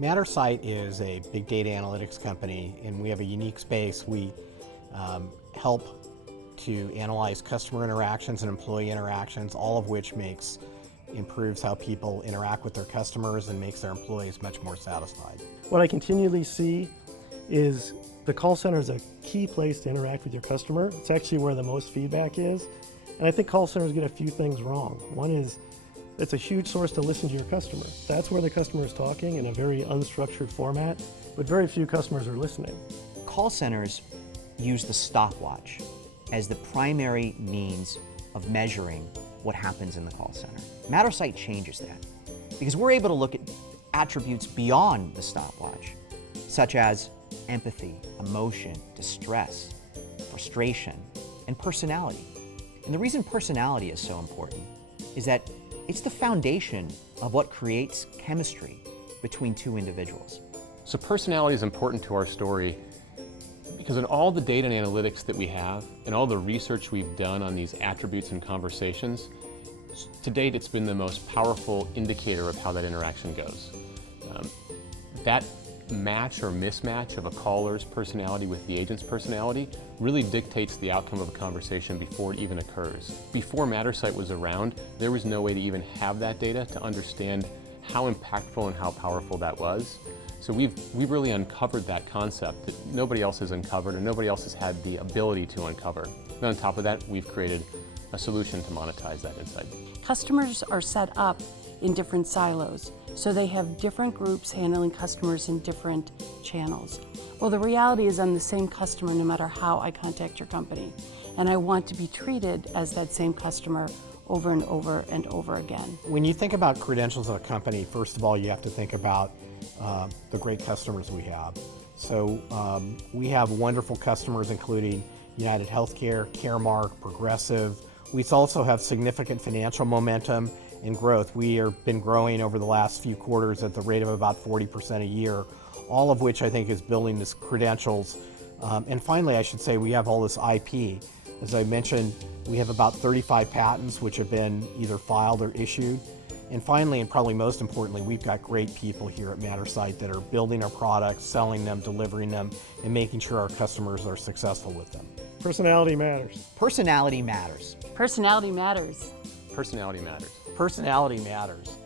Mattersight is a big data analytics company, and we have a unique space. We help to analyze customer interactions and employee interactions, all of which improves how people interact with their customers and makes their employees much more satisfied. What I continually see is the call center is a key place to interact with your customer. It's actually where the most feedback is. And I think call centers get a few things wrong. One is it's a huge source to listen to your customer. That's where the customer is talking in a very unstructured format, but very few customers are listening. Call centers use the stopwatch as the primary means of measuring what happens in the call center. Mattersight changes that because we're able to look at attributes beyond the stopwatch, such as empathy, emotion, distress, frustration, and personality. And the reason personality is so important is that it's the foundation of what creates chemistry between two individuals. So personality is important to our story because in all the data and analytics that we have and all the research we've done on these attributes and conversations, to date it's been the most powerful indicator of how that interaction goes. That match or mismatch of a caller's personality with the agent's personality really dictates the outcome of a conversation before it even occurs. Before Mattersight was around, there was no way to even have that data to understand how impactful and how powerful that was. So we've really uncovered that concept that nobody else has uncovered and nobody else has had the ability to uncover. And on top of that, we've created a solution to monetize that insight. Customers are set up in different silos, so they have different groups handling customers in different channels. Well, the reality is I'm the same customer no matter how I contact your company, and I want to be treated as that same customer over and over and over again. When you think about credentials of a company, first of all, you have to think about the great customers we have. So we have wonderful customers including United Healthcare, Caremark, Progressive. We also have significant financial momentum and growth. We have been growing over the last few quarters at the rate of about 40% a year, all of which I think is building this credentials. And finally, I should say we have all this IP. As I mentioned, we have about 35 patents which have been either filed or issued. And finally, and probably most importantly, we've got great people here at Mattersight that are building our products, selling them, delivering them, and making sure our customers are successful with them. Personality matters. Personality matters. Personality matters. Personality matters. Personality matters.